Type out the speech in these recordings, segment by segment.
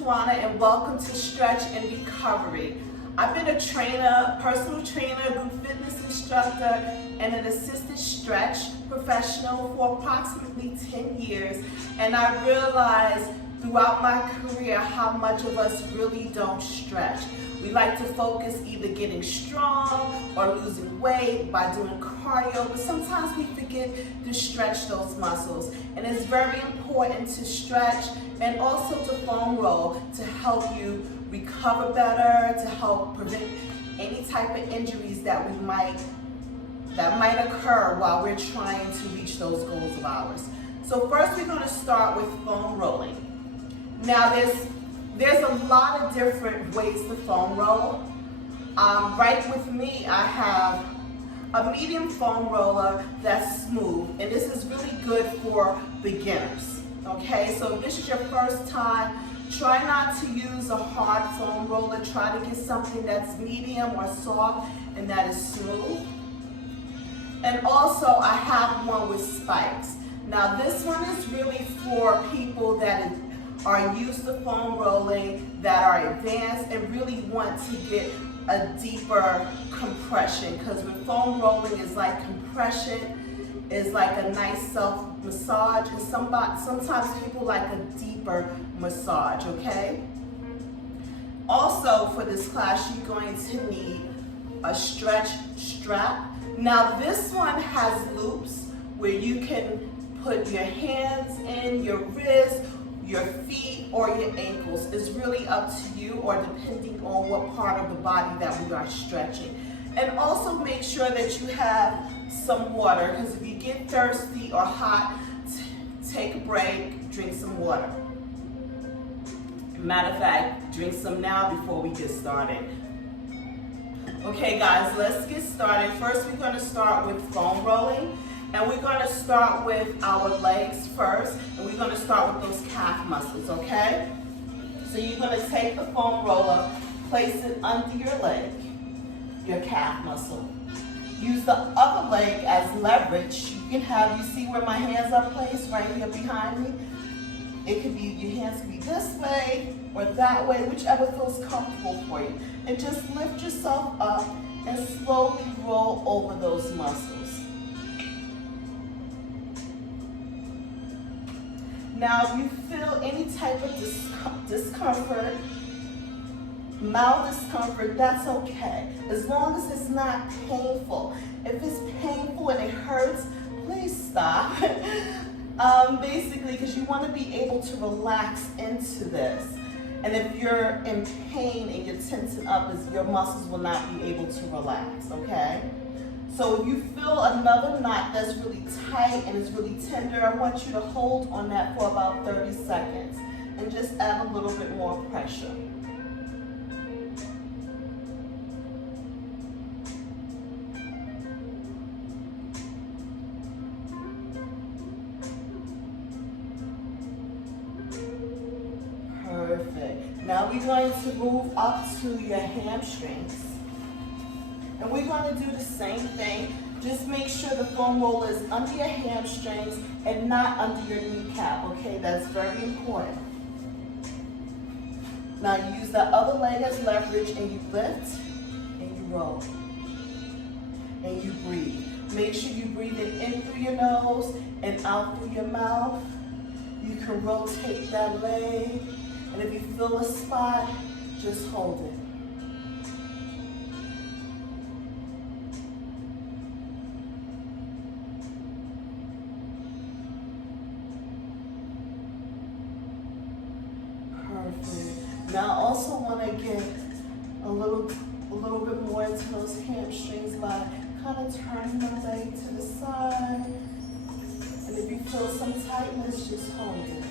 Tawana, and welcome to Stretch and Recovery. I've been a trainer, personal trainer, group fitness instructor, and an assisted stretch professional for approximately 10 years, and I realized throughout my career how much of us really don't stretch. We like to focus either getting strong or losing weight by doing cardio, but sometimes we forget to stretch those muscles. And it's very important to stretch and also to foam roll to help you recover better, to help prevent any type of injuries that might occur while we're trying to reach those goals of ours. So first we're going to start with foam rolling. Now there's a lot of different ways to foam roll. Right with me, I have a medium foam roller that's smooth, and this is really good for beginners. Okay, so if this is your first time, try not to use a hard foam roller. Try to get something that's medium or soft and that is smooth. And also I have one with spikes. Now this one is really for people that are used to foam rolling, that are advanced and really want to get a deeper compression, because with foam rolling is like compression, is like a nice self massage, and sometimes people like a deeper massage, okay? Also for this class you're going to need a stretch strap. Now this one has loops where you can put your hands in, your wrists, your feet, or your ankles. It's really up to you, or depending on what part of the body that we are stretching. And also make sure that you have some water, because if you get thirsty or hot, take a break, drink some water. Matter of fact, drink some now before we get started. Okay guys, let's get started. First we're going to start with foam rolling. And we're going to start with our legs first, and we're going to start with those calf muscles, okay? So you're going to take the foam roller, place it under your leg, your calf muscle. Use the other leg as leverage. You see where my hands are placed right here behind me? It could be, your hands could be this way or that way, whichever feels comfortable for you. And just lift yourself up and slowly roll over those muscles. Now, if you feel any type of discomfort, mild discomfort, that's okay, as long as it's not painful. If it's painful and it hurts, please stop. Basically, because you want to be able to relax into this. And if you're in pain and you're tensing up, your muscles will not be able to relax, okay? So if you feel another knot that's really tight and is really tender, I want you to hold on that for about 30 seconds and just add a little bit more pressure. Perfect. Now we're going to move up to your hamstrings. And we're going to do the same thing. Just make sure the foam roller is under your hamstrings and not under your kneecap, okay? That's very important. Now you use the other leg as leverage, and you lift and you roll. And you breathe. Make sure you breathe it in through your nose and out through your mouth. You can rotate that leg. And if you feel a spot, just hold it. Perfect. Now I also want to get a little bit more into those hamstrings by kind of turning the leg to the side. And if you feel some tightness, just hold it.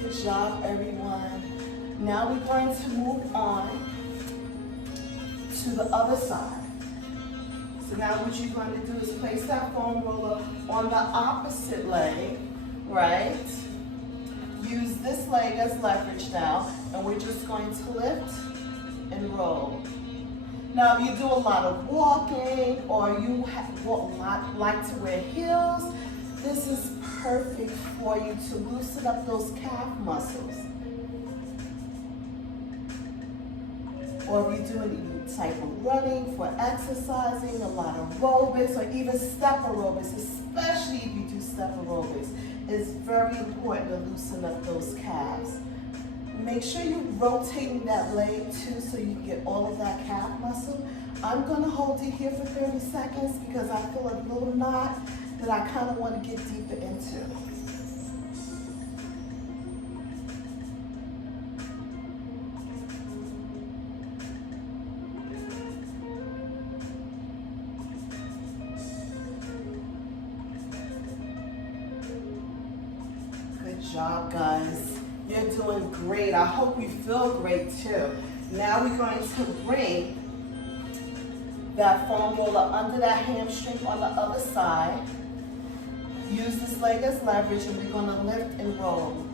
Good job, everyone. Now we're going to move on to the other side. So now what you're going to do is place that foam roller on the opposite leg, right? Use this leg as leverage now, and we're just going to lift and roll. Now, if you do a lot of walking or you like to wear heels, this is perfect for you to loosen up those calf muscles. Or if you're doing any type of running for exercising, a lot of aerobics, or even step aerobics, especially if you do step aerobics, it's very important to loosen up those calves. Make sure you're rotating that leg too so you get all of that calf muscle. I'm going to hold it here for 30 seconds because I feel a little knot that I kind of want to get deeper into. Good job, guys. You're doing great. I hope you feel great too. Now we're going to bring that foam roller under that hamstring on the other side. Use this leg as leverage and we're going to lift and roll.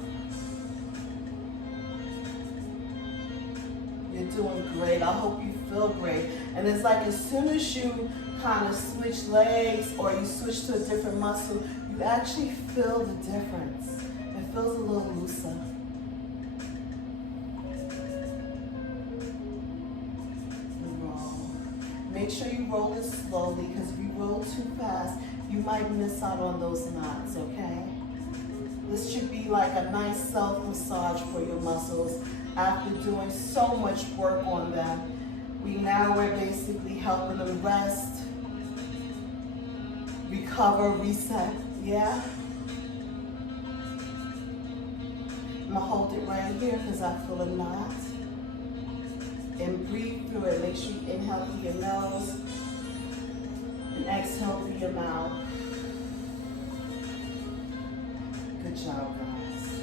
You're doing great. I hope you feel great. And it's like as soon as you kind of switch legs or you switch to a different muscle, you actually feel the difference. It feels a little looser. Make sure you roll it slowly because if you roll too fast, you might miss out on those knots, okay? This should be like a nice self-massage for your muscles after doing so much work on them. We're basically helping them rest, recover, reset, yeah? I'm gonna hold it right here because I feel a knot. And breathe through it. Make sure you inhale through your nose and exhale through your mouth. Good job, guys.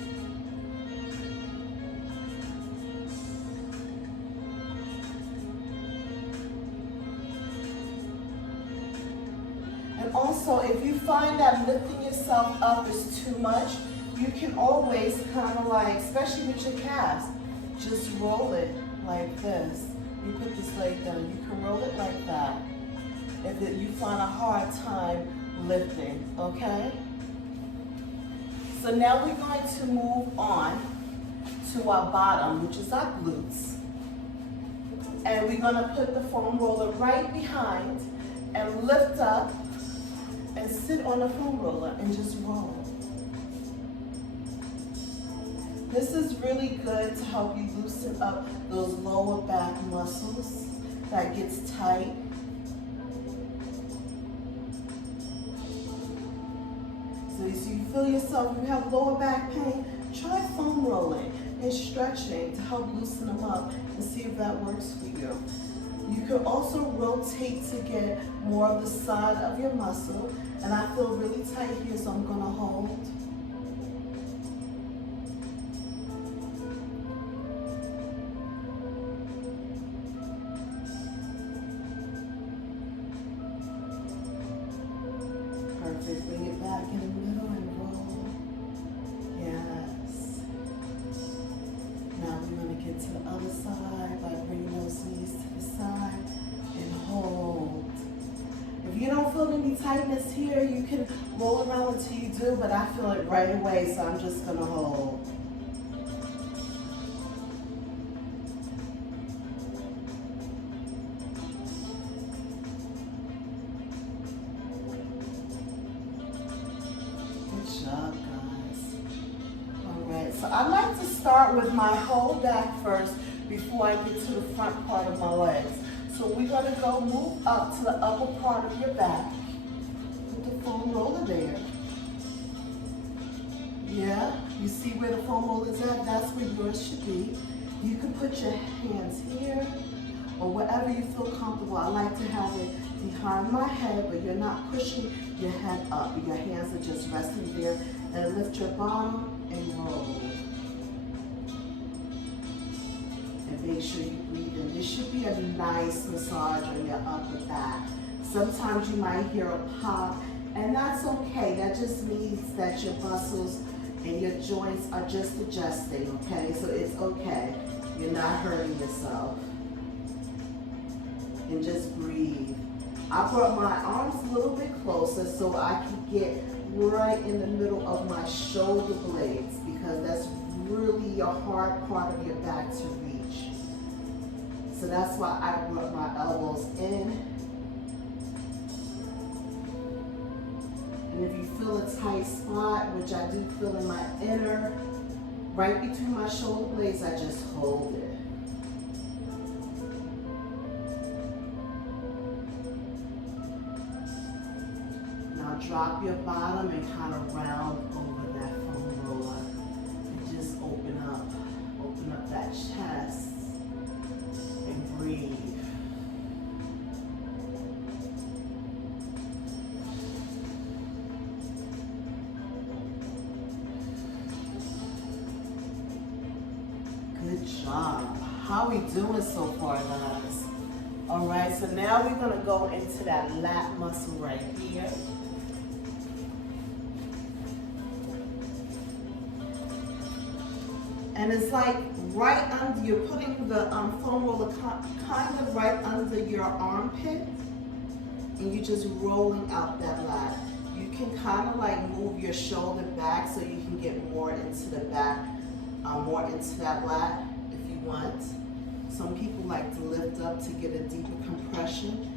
And also, if you find that lifting yourself up is too much, you can always kind of like, especially with your calves, just roll it like this. You put this leg down, you can roll it like that if you find a hard time lifting, okay? So now we're going to move on to our bottom, which is our glutes. And we're gonna put the foam roller right behind and lift up and sit on the foam roller and just roll. This is really good to help you loosen up those lower back muscles that gets tight. So you feel yourself, you have lower back pain, try foam rolling and stretching to help loosen them up and see if that works for you. You can also rotate to get more of the side of your muscle. And I feel really tight here, so I'm gonna hold. Bring it back in the middle and roll. Yes. Now we're going to get to the other side by bringing those knees to the side and hold. If you don't feel any tightness here, you can roll around until you do, but I feel it right away, so I'm just going to hold. So I like to start with my whole back first before I get to the front part of my legs. So we're going to go move up to the upper part of your back. Put the foam roller there. Yeah, you see where the foam roller is at? That's where yours should be. You can put your hands here or wherever you feel comfortable. I like to have it behind my head, but you're not pushing your head up. Your hands are just resting there. And lift your bottom and roll. And make sure you breathe in. This should be a nice massage on your upper back. Sometimes you might hear a pop, and that's okay. That just means that your muscles and your joints are just adjusting, okay? So it's okay. You're not hurting yourself. and just breathe. I brought my arms a little bit closer so I can get right in the middle of my shoulder blades, because that's really your hard part of your back to reach. So that's why I brought my elbows in. And if you feel a tight spot, which I do feel in my inner, right between my shoulder blades, I just hold it. Now drop your bottom and kind of round over that foam roller. And just open up that chest and breathe. Good job. How are we doing so far, guys? All right, so now we're gonna go into that lat muscle right here. And it's like right under, you're putting the foam roller kind of right under your armpit, and you're just rolling out that lat. You can kind of like move your shoulder back so you can get more into the back, more into that lat if you want. Some people like to lift up to get a deeper compression.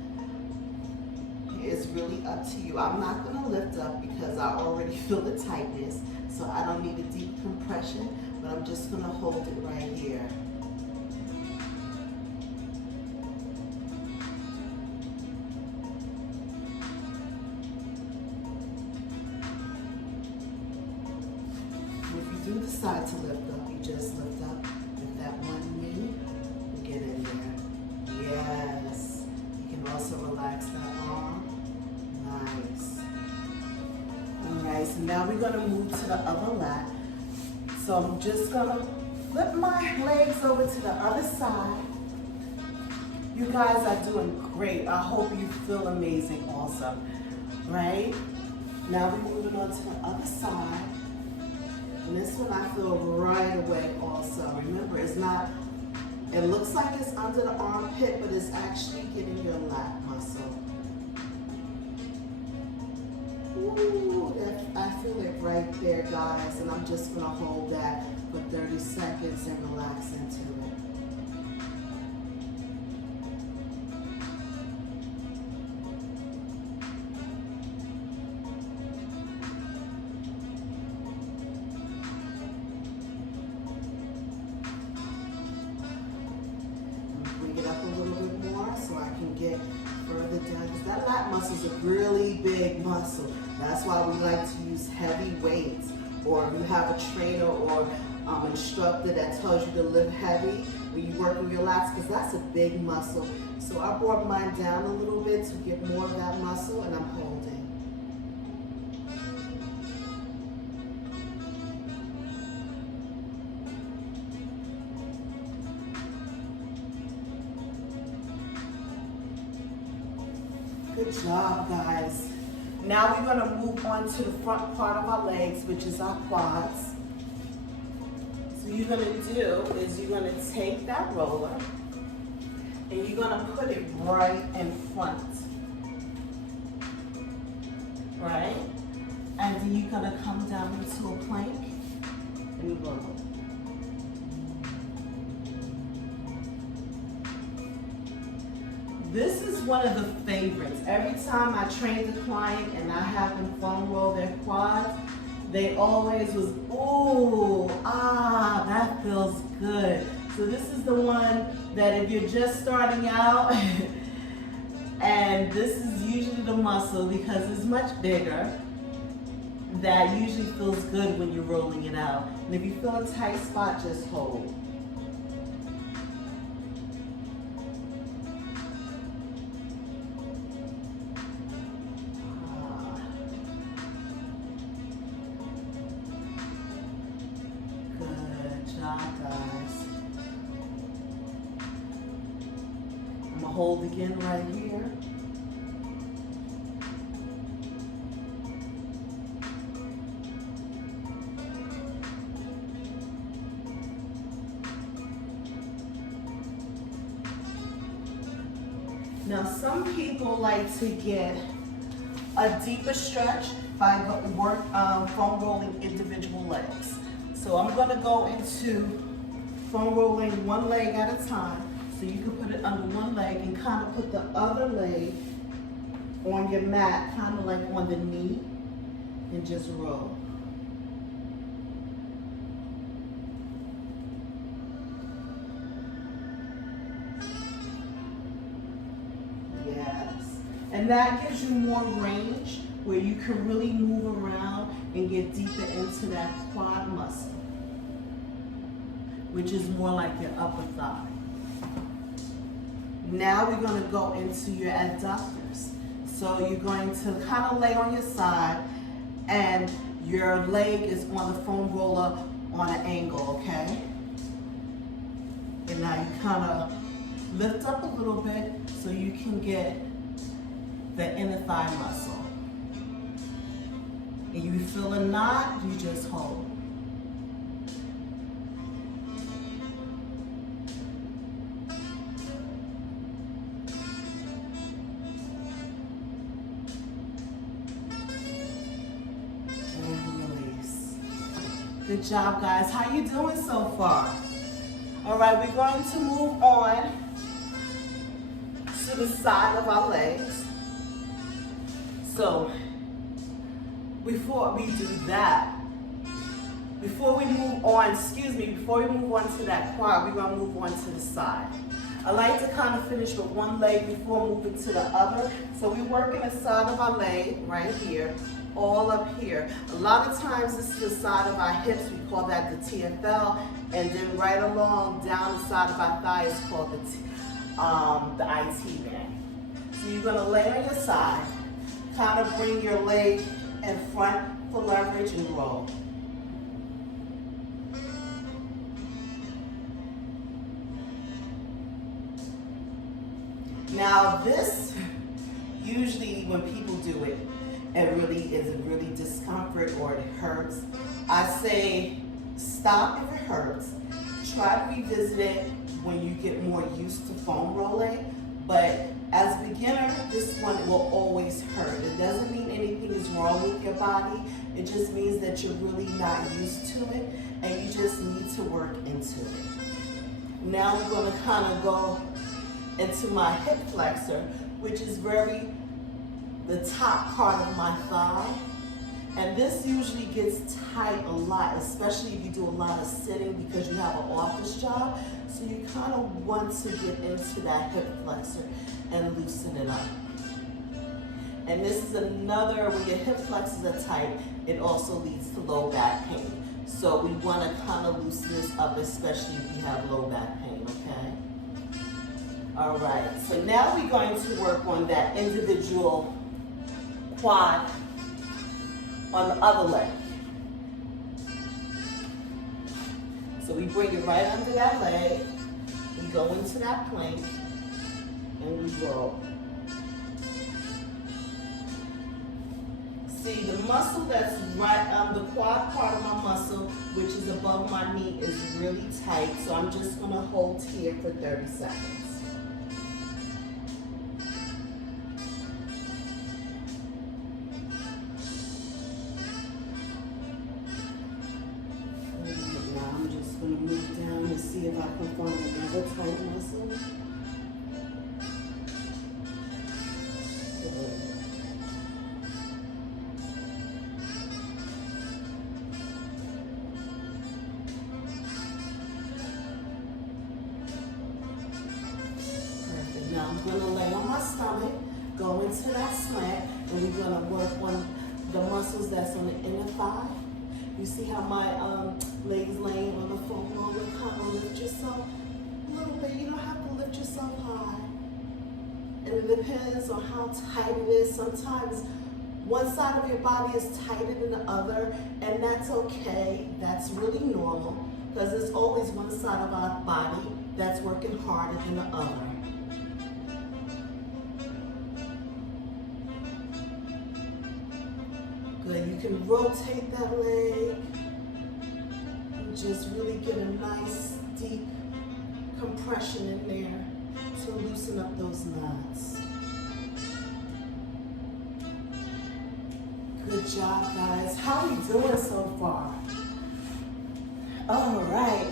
It's really up to you. I'm not gonna lift up because I already feel the tightness, so I don't need a deep compression, but I'm just gonna hold it right here. If you do decide to lift up, you just lift up with that one knee and get in there. Yes. You can also relax that arm. Nice. All right, so now we're gonna move to the other lat. So I'm just gonna flip my legs over to the other side. You guys are doing great. I hope you feel amazing also, right? Now we're moving on to the other side. And this one I feel right away also. Remember, it's not, it looks like it's under the armpit, but it's actually getting your lat muscle. Ooh, I feel it right there, guys. And I'm just gonna hold that for 30 seconds and relax into it. Bring it up a little bit more so I can get further down, because that lat muscle is a really big muscle. That's why we like to use heavy weights, or if you have a trainer or instructor that tells you to lift heavy when you work on your lats, because that's a big muscle. So I brought mine down a little bit to get more of that muscle, and I'm holding. Good job, guys. Now we're gonna move on to the front part of our legs, which is our quads. So you're gonna do is you're gonna take that roller and you're gonna put it right in front, right? And then you're gonna come down into a plank and roll. This is one of the favorites. Every time I train the client and I have them foam roll their quads, they always was, ooh, ah, that feels good. So this is the one that if you're just starting out, and this is usually the muscle because it's much bigger, that usually feels good when you're rolling it out. And if you feel a tight spot, just hold. Guys, I'm gonna hold again right here. Now, some people like to get a deeper stretch by foam rolling individual legs. So I'm gonna go into foam rolling one leg at a time. So you can put it under one leg and kind of put the other leg on your mat, kind of like on the knee, and just roll. Yes. And that gives you more range where you can really move around and get deeper into that quad muscle, which is more like your upper thigh. Now we're going to go into your adductors. So you're going to kind of lay on your side and your leg is on the foam roller on an angle, okay? And now you kind of lift up a little bit so you can get the inner thigh muscle. And you feel a knot, you just hold. And release. Good job, guys. How you doing so far? All right, we're going to move on to the side of our legs. So before we do that, before we move on to that quad, we're gonna move on to the side. I like to kind of finish with one leg before moving to the other. So we're working the side of our leg right here, all up here. A lot of times this is the side of our hips, we call that the TFL, and then right along down the side of our thigh is called the IT band. So you're gonna lay on your side, kind of bring your leg in front for leverage and roll. Now this, usually when people do it, it really is a really discomfort or it hurts. I say stop if it hurts. Try to revisit it when you get more used to foam rolling. But as a beginner, this one will always hurt. It doesn't mean anything is wrong with your body. It just means that you're really not used to it and you just need to work into it. Now we're going to kind of go into my hip flexor, which is the top part of my thigh. And this usually gets tight a lot, especially if you do a lot of sitting because you have an office job. So you kind of want to get into that hip flexor and loosen it up. And this is another, when your hip flexors are tight, it also leads to low back pain. So we want to kind of loosen this up, especially if you have low back pain, okay? All right, so now we're going to work on that individual quad on the other leg. So we bring it right under that leg, we go into that plank, and we roll. See, the muscle that's right, the quad part of my muscle, which is above my knee, is really tight, so I'm just gonna hold here for 30 seconds. I'm going to move down and see if I can find another tight muscle. Good. Perfect. Now I'm going to lay on my stomach, go into that slant, and we're going to work on the muscles that's on the inner thigh. You see how my legs laying on the foam roller? Kind of lift yourself a little bit. You don't have to lift yourself high. And it depends on how tight it is. Sometimes one side of your body is tighter than the other, and that's okay. That's really normal because there's always one side of our body that's working harder than the other. Good, you can rotate that leg and just really get a nice deep compression in there to loosen up those knots. Good job, guys. How are we doing so far? All right.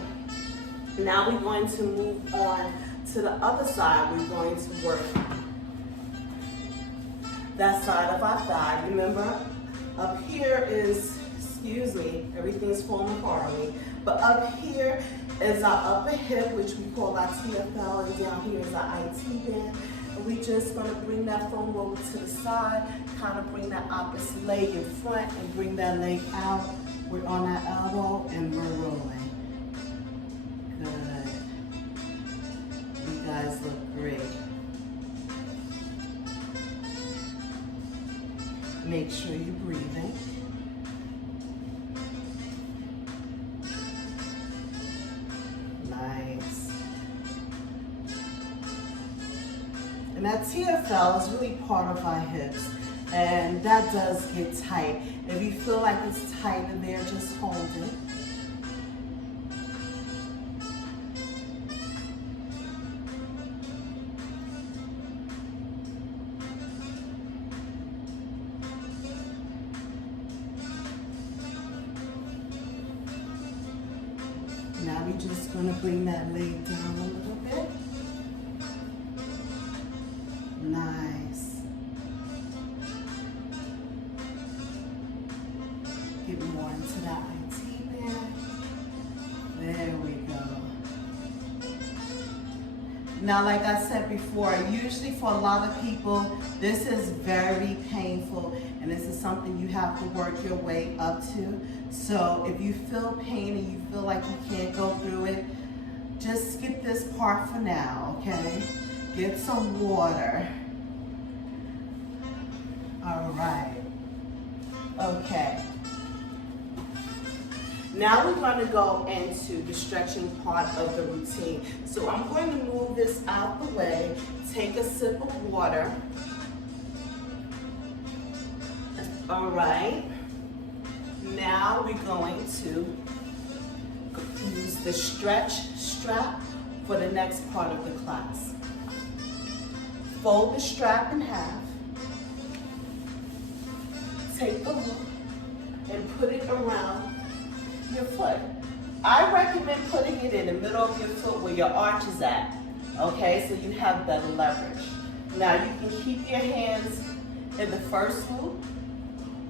Now we're going to move on to the other side. We're going to work that side of our thigh. Remember, up here is, excuse me, everything's falling apart on me, but up here is our upper hip, which we call our TFL, and down here is our IT band. And we're just going to bring that foam over to the side, kind of bring that opposite leg in front and bring that leg out. We're on that elbow and we're rolling. Good. You guys look great. Make sure you're breathing. Nice. And that TFL is really part of our hips, and that does get tight. If you feel like it's tight in there, just hold it. Now we're just going to bring that leg down a little bit. Nice. Get more into that IT band. There we go. Now, like I said before, usually for a lot of people, this is very painful, and this is something you have to work your way up to. So if you feel pain and you feel like you can't go through it, just skip this part for now, okay? Get some water. All right. Okay. Now we're going to go into the stretching part of the routine. So I'm going to move this out the way, take a sip of water. All right. Now we're going to use the stretch strap for the next part of the class. Fold the strap in half. Take the loop and put it around your foot. I recommend putting it in the middle of your foot where your arch is at, okay, so you have better leverage. Now you can keep your hands in the first loop,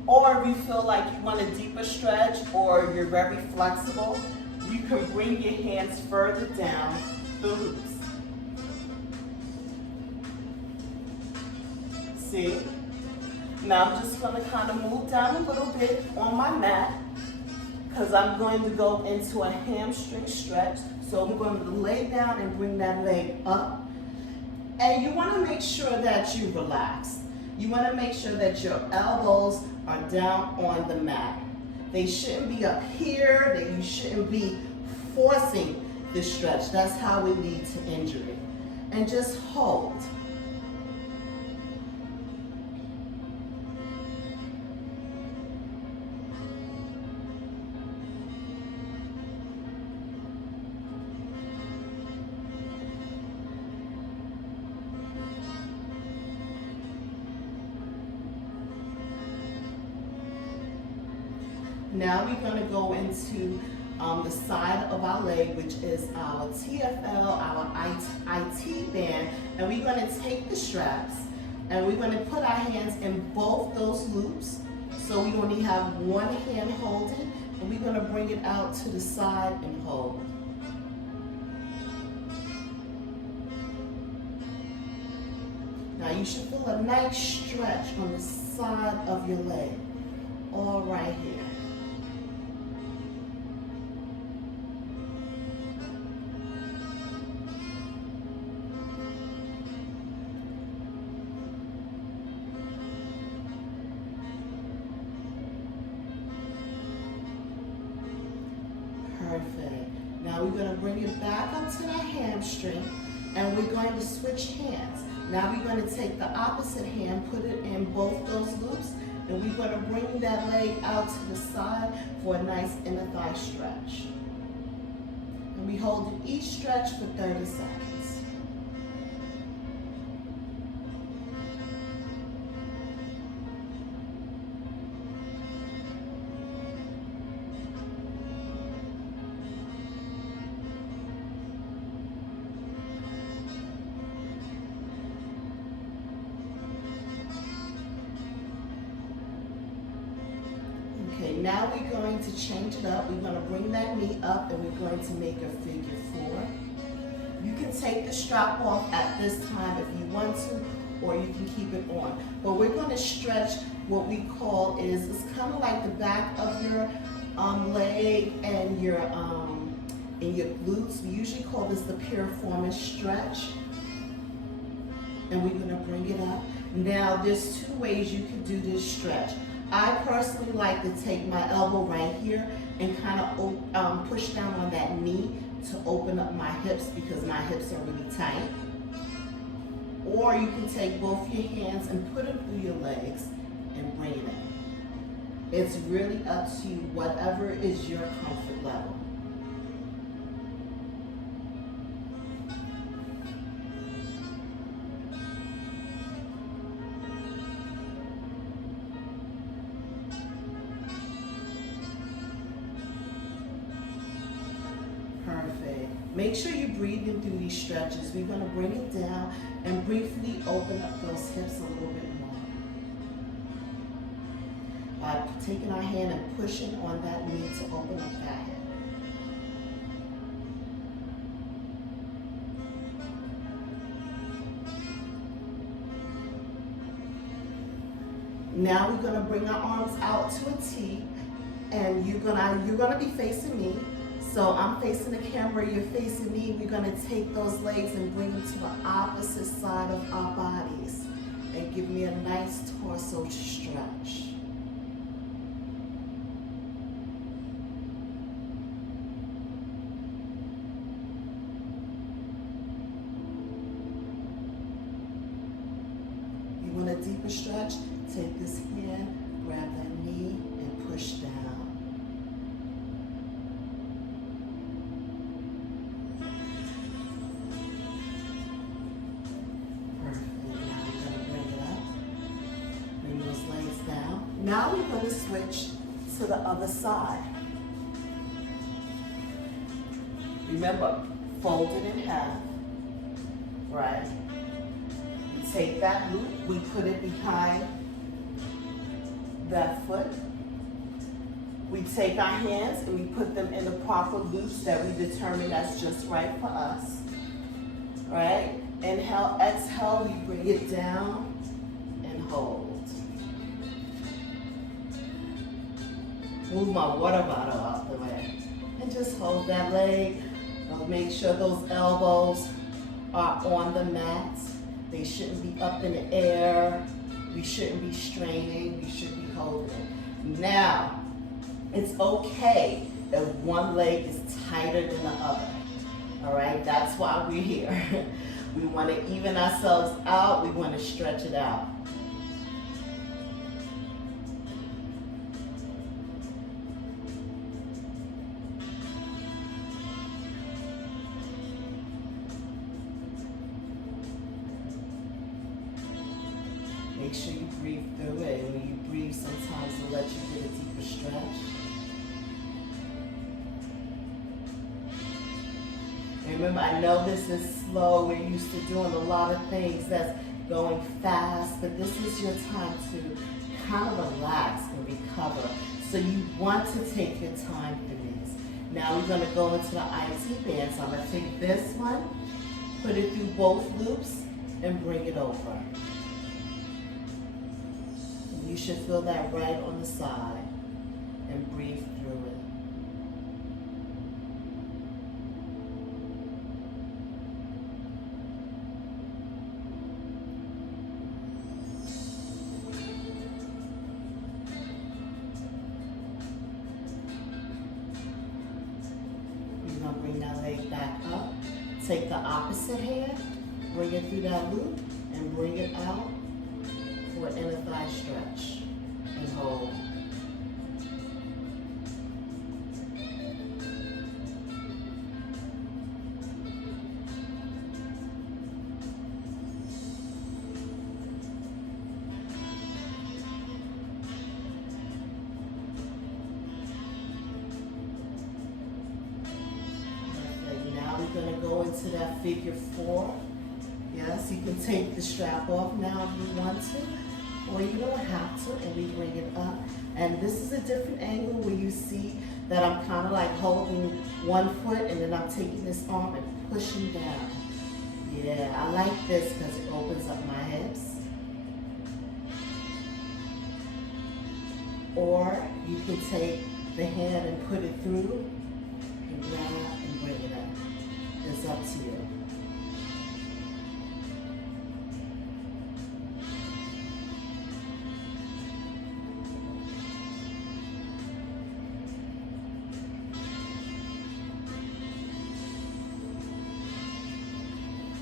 or if you feel like you want a deeper stretch or you're very flexible, you can bring your hands further down the loops. See? Now I'm just going to kind of move down a little bit on my mat, because I'm going to go into a hamstring stretch. So I'm going to lay down and bring that leg up. And you want to make sure that you relax. You want to make sure that your elbows are down on the mat. They shouldn't be up here. That you shouldn't be forcing the stretch. That's how we lead to injury. And just hold. Now we're going to go into the side of our leg, which is our TFL, our IT band, and we're going to take the straps and we're going to put our hands in both those loops. So we only have one hand holding, and we're going to bring it out to the side and hold. Now you should feel a nice stretch on the side of your leg, all right here. Perfect. Now we're going to bring it back up to the hamstring, and we're going to switch hands. Now we're going to take the opposite hand, put it in both those loops, and we're going to bring that leg out to the side for a nice inner thigh stretch. And we hold each stretch for 30 seconds. now we're going to change it up. We're going to bring that knee up and we're going to make a figure 4. You can take the strap off at this time if you want to, or you can keep it on. But we're going to stretch what we call it's kind of like the back of your leg and your glutes. We usually call this the piriformis stretch. And we're going to bring it up. Now there's 2 ways you can do this stretch. I personally like to take my elbow right here and kind of push down on that knee to open up my hips because my hips are really tight. Or you can take both your hands and put them through your legs and bring it in. It's really up to you, whatever is your comfort level. Perfect. Make sure you're breathing through these stretches. We're going to bring it down and briefly open up those hips a little bit more. By taking our hand and pushing on that knee to open up that hip. Now we're going to bring our arms out to a T, and you're gonna be facing me. So I'm facing the camera, you're facing me. We're gonna take those legs and bring them to the opposite side of our bodies and give me a nice torso stretch. You want a deeper stretch? Take this hand, grab that knee, and push down. Now we're going to switch to the other side. Remember, fold it in half, right? We take that loop, we put it behind that foot. We take our hands and we put them in the proper loops that we determine that's just right for us, right? Inhale, exhale, we bring it down and hold. Move my water bottle out the way. And just hold that leg. Make sure those elbows are on the mat. They shouldn't be up in the air. We shouldn't be straining. We should be holding it. Now, it's okay if one leg is tighter than the other. All right, that's why we're here. We want to even ourselves out. We want to stretch it out. Make sure you breathe through it. And when you breathe, sometimes it'll let you get a deeper stretch. Remember, I know this is slow. We're used to doing a lot of things that's going fast, but this is your time to kind of relax and recover. So you want to take your time through this. Now we're going to go into the IT band. So I'm going to take this one, put it through both loops, and bring it over. You should feel that right on the side and breathe through it. You're going to bring that leg back up. Take the opposite hand, bring it through that loop, and bring it out for an inner thigh stretch and hold. Perfect. Now we're going to go into that figure 4. Yes, you can take the strap off now if you want to. or you don't have to, and we bring it up. And this is a different angle where you see that I'm kind of like holding one foot and then I'm taking this arm and pushing down. Yeah, I like this because it opens up my hips. Or you can take the hand and put it through and grab and bring it up. It's up to you.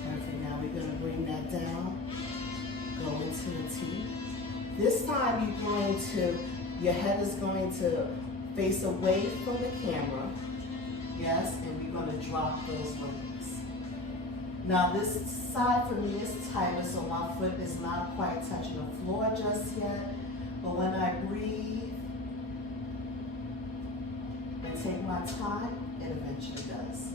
Perfect. Now we're going to bring that down. Go into the T. This time you're going to, your head is going to face away from the camera. Yes, and we're going to drop those wings. Now this side for me is tighter, so my foot is not quite touching the floor just yet. But when I breathe and take my time, it eventually does.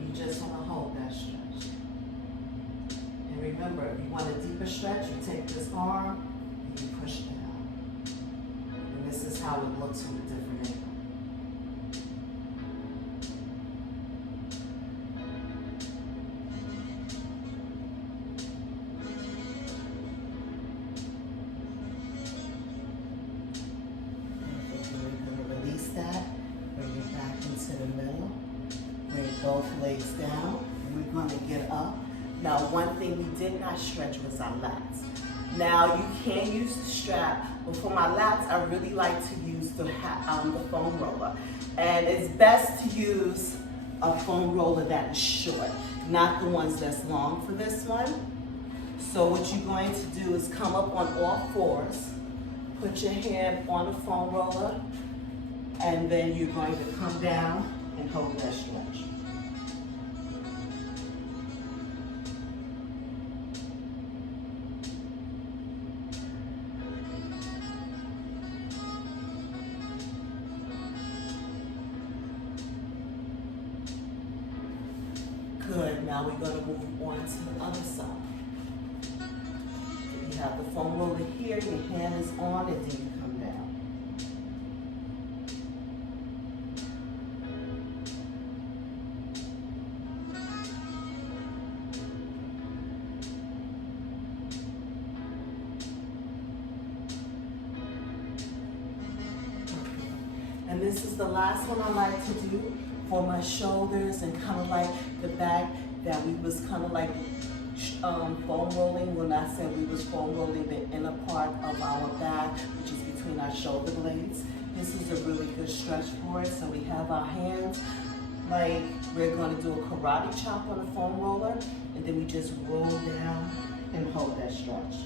You just want to hold that stretch. And remember, if you want a deeper stretch, you take this arm and you push down. And this is how it looks from a different angle. That, bring it back into the middle, bring both legs down, and we're going to get up. Now, one thing we did not stretch was our lats. Now, you can use the strap, but for my lats, I really like to use the foam roller. And it's best to use a foam roller that is short, not the ones that's long for this one. So what you're going to do is come up on all fours, put your hand on the foam roller, and then you're going to come down and hold that stretch. Good, now we're going to move on to the other side. You have the foam roller here, your hand is on, and then you come down. And this is the last one I like to do for my shoulders and kind of like the back that we was kind of like foam rolling. When I said we was foam rolling the inner part of our back, which is between our shoulder blades. This is a really good stretch for it. So we have our hands, like we're going to do a karate chop on a foam roller, and then we just roll down and hold that stretch.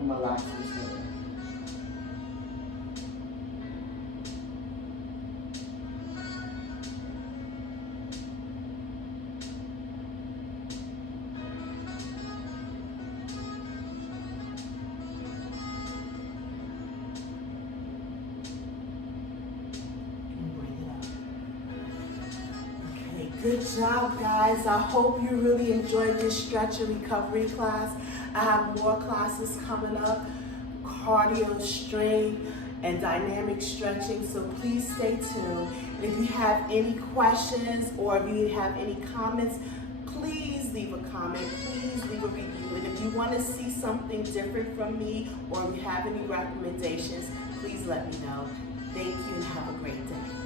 And relax this way. Good job, guys. I hope you really enjoyed this stretch and recovery class. I have more classes coming up, cardio, strength, and dynamic stretching, so please stay tuned. And if you have any questions or if you have any comments, please leave a comment, please leave a review. And if you want to see something different from me or if you have any recommendations, please let me know. Thank you and have a great day.